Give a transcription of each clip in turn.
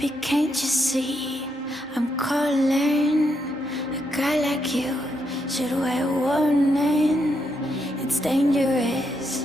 Baby, can't you see I'm calling? A guy like you should wear a warning. It's dangerous.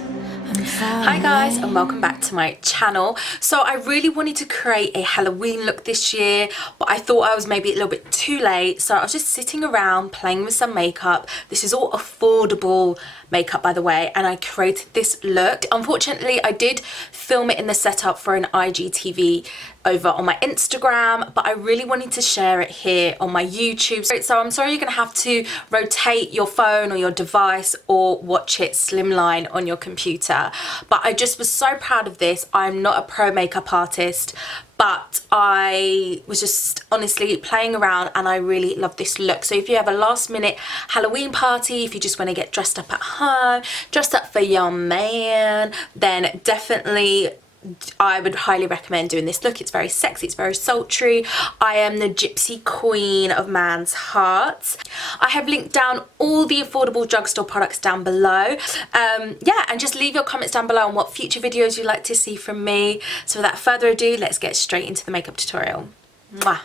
Hi guys, and welcome back to my channel. So I really wanted to create a Halloween look this year, but I thought I was maybe a little bit too late, so I was just sitting around playing with some makeup. This is all affordable makeup, by the way, and I created this look. Unfortunately, I did film it in the setup for an IGTV over on my Instagram, but I really wanted to share it here on my YouTube. So I'm sorry you're gonna have to rotate your phone or your device or watch it slimline on your computer. But I just was so proud of this. I'm not a pro makeup artist, but I was just honestly playing around and I really love this look. So if you have a last minute Halloween party, if you just want to get dressed up at home, dressed up for your man, then definitely I would highly recommend doing this look. It's very sexy, it's very sultry. I am the gypsy queen of man's hearts. I have linked down all the affordable drugstore products down below. Yeah, and just leave your comments down below on what future videos you'd like to see from me. So without further ado, let's get straight into the makeup tutorial. Mwah.